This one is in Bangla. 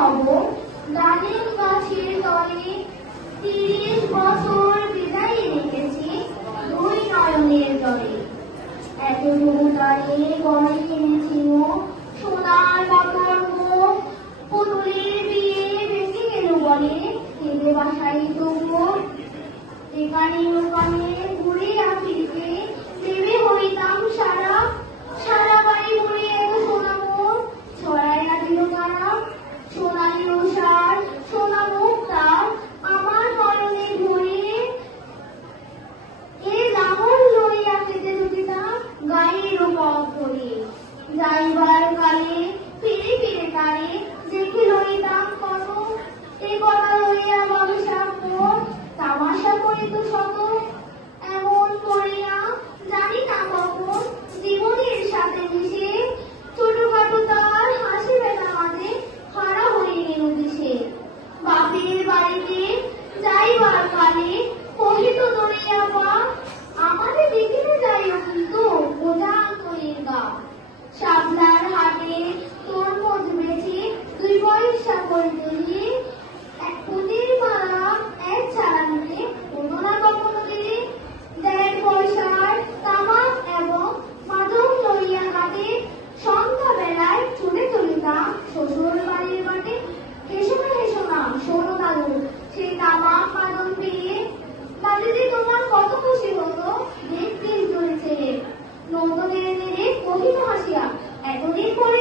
হব ডালিম গাছের তলে। ৩০ বছর বিদায় রেখেছি দুই নয়নের জলে। এতটুকু তারে গড়ে কিনেছিল সোনার মতন মুখ। পুতুলের বিয়ে ভেঙে গেল বলে কেঁদে বাসাই তবুও। এখানে ওখানে ঘুরে ফিরতে দেবে হইতাম সারা। সারা বাড়ি ঘুরে এত সোনা মুখ ছড়ায় না দিল কারা। সোনালি উষার সোনা মুখটা আমার নয়নে ধরে। এ লাঙল লইয়া খেতে ঢুকিতাম গায়ের পথ ধরে। যাইবার কালে ফিরে ফিরে তারে দেখে লইতাম কত। এ কথা লইয়া ব্যবসা তামাশা করিত শত। এমন করিয়া জানি না কখন জীবনের সাথে মিশে ছোটখাটো তার হাসি বেলা মাঝে হারা হয়ে গেল দিশে। বাপের বাড়িতে যাইবার কালে কহিত দরিয়া পা আমাদের দেখিতে যাইও কিন্তু বোঝা তৈর গা। শাপলার হাটে তরমুজ বেচে 2 পয়সা করে দিলি। এক পুঁতির মালা এক ছাড়ানিতে কোনো না কখনো দিলি। 1.5 পয়সার তামাক এবং মাদক লইয়া কাটে সন্ধ্যা বেলায় ছুটে চলিতাম শ্বশুর বাড়ির বাটে। হেসো না হেসো না শোনো দাদু সেই তামাক মাদক পেয়ে। দাদিদি তোমার কত খুশি হতো দেখতে চলেছে। নতুনের দিনে কহিত হাসিয়া এতদিন পরে